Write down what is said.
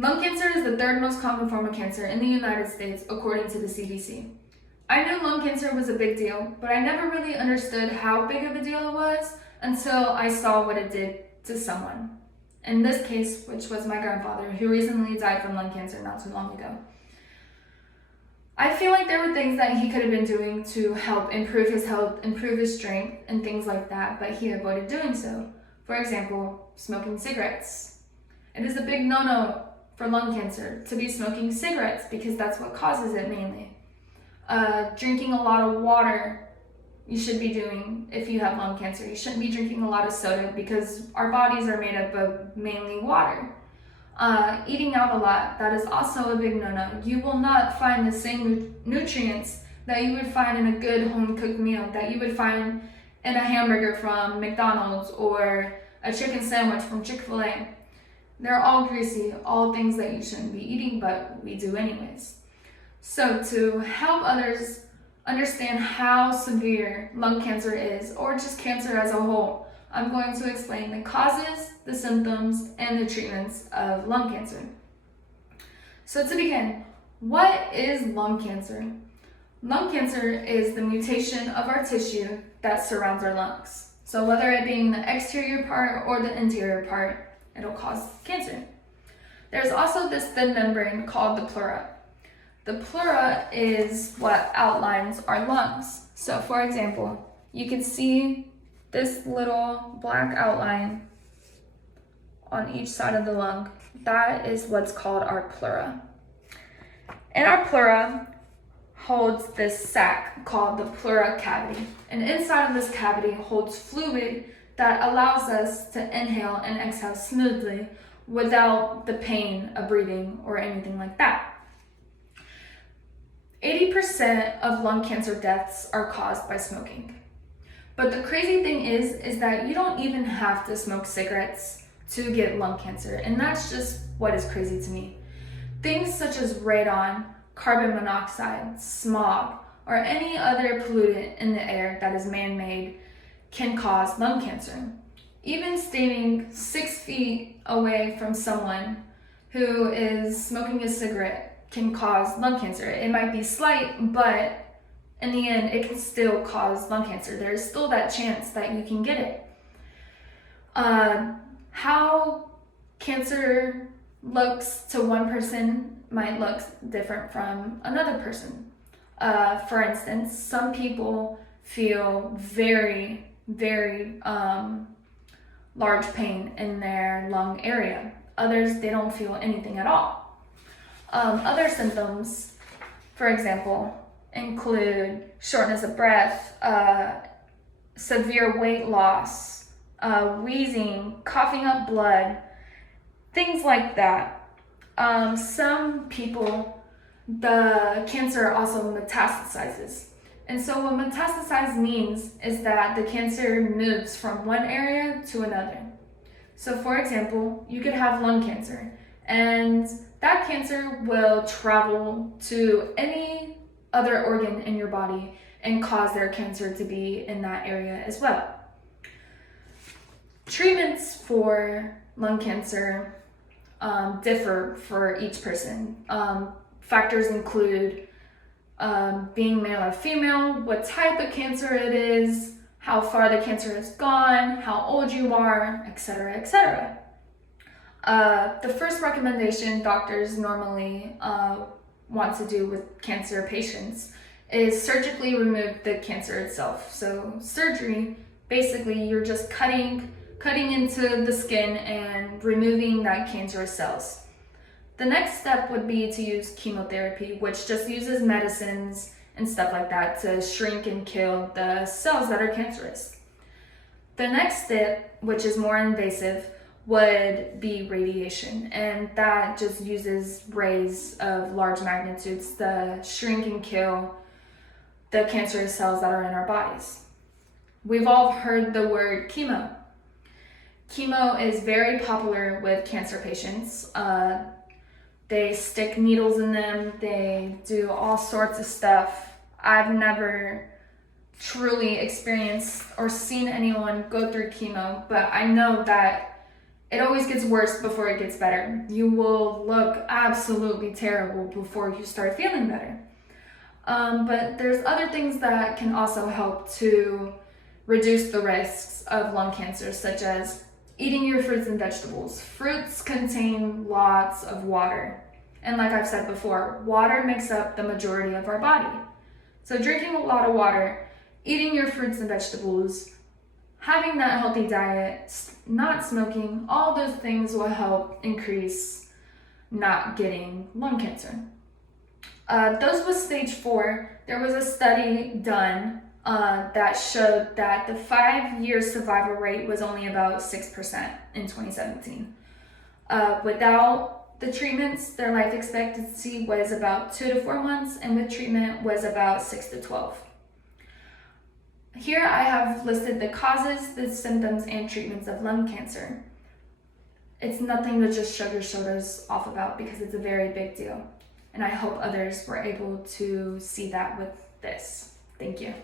Lung cancer is the third most common form of cancer in the United States, according to the CDC. I knew lung cancer was a big deal, but I never really understood how big of a deal it was until I saw what it did to someone. In this case, which was my grandfather, who recently died from lung cancer not too long ago. I feel like there were things that he could have been doing to help improve his health, improve his strength, and things like that, but he avoided doing so. For example, smoking cigarettes. It is a big no-no for lung cancer to be smoking cigarettes because that's what causes it mainly. Drinking a lot of water, you should be doing if you have lung cancer. You shouldn't be drinking a lot of soda because our bodies are made up of mainly water. Eating out a lot, that is also a big no-no. You will not find the same nutrients that you would find in a good home-cooked meal, that you would find in a hamburger from McDonald's or a chicken sandwich from Chick-fil-A. They're all greasy, all things that you shouldn't be eating, but we do anyways. So to help others understand how severe lung cancer is, or just cancer as a whole, I'm going to explain the causes, the symptoms, and the treatments of lung cancer. So to begin, what is lung cancer? Lung cancer is the mutation of our tissue that surrounds our lungs. So whether it being the exterior part or the interior part, it'll cause cancer. There's also this thin membrane called the pleura. The pleura is what outlines our lungs. So for example, you can see this little black outline on each side of the lung. That is what's called our pleura. And our pleura holds this sac called the pleural cavity. And inside of this cavity holds fluid that allows us to inhale and exhale smoothly without the pain of breathing or anything like that. 80% of lung cancer deaths are caused by smoking. But the crazy thing is that you don't even have to smoke cigarettes to get lung cancer, and that's just what is crazy to me. Things such as radon, carbon monoxide, smog, or any other pollutant in the air that is man-made can cause lung cancer. Even standing 6 feet away from someone who is smoking a cigarette can cause lung cancer. It might be slight, but in the end, it can still cause lung cancer. There's still that chance that you can get it. How cancer looks to one person might look different from another person. For instance, some people feel very, very large pain in their lung area. Others, they don't feel anything at all. Other symptoms, for example, include shortness of breath, severe weight loss, wheezing, coughing up blood, things like that. Some people, the cancer also metastasizes. And so what metastasize means is that the cancer moves from one area to another. So for example, you could have lung cancer, and that cancer will travel to any other organ in your body and cause their cancer to be in that area as well. Treatments for lung cancer differ for each person. Factors include being male or female, what type of cancer it is, how far the cancer has gone, how old you are, etc., etc. The first recommendation doctors normally want to do with cancer patients is surgically remove the cancer itself. So surgery, basically you're just cutting into the skin and removing that cancerous cells. The next step would be to use chemotherapy, which just uses medicines and stuff like that to shrink and kill the cells that are cancerous. The next step, which is more invasive, would be radiation, and that just uses rays of large magnitudes to shrink and kill the cancerous cells that are in our bodies. We've all heard the word chemo. Chemo is very popular with cancer patients. They stick needles in them, they do all sorts of stuff. I've never truly experienced or seen anyone go through chemo, but I know that It always gets worse before it gets better. You will look absolutely terrible before you start feeling better. But there's other things that can also help to reduce the risks of lung cancer, such as eating your fruits and vegetables. Fruits contain lots of water. And like I've said before, water makes up the majority of our body. So drinking a lot of water, eating your fruits and vegetables, having that healthy diet, not smoking, all those things will help increase not getting lung cancer. Those was stage 4. There was a study done that showed that the 5-year survival rate was only about 6% in 2017. Without the treatments, their life expectancy was about 2 to 4 months, and with treatment was about 6 to 12. Here I have listed the causes, the symptoms, and treatments of lung cancer. It's nothing to just shrug your shoulders off about because it's a very big deal. And I hope others were able to see that with this. Thank you.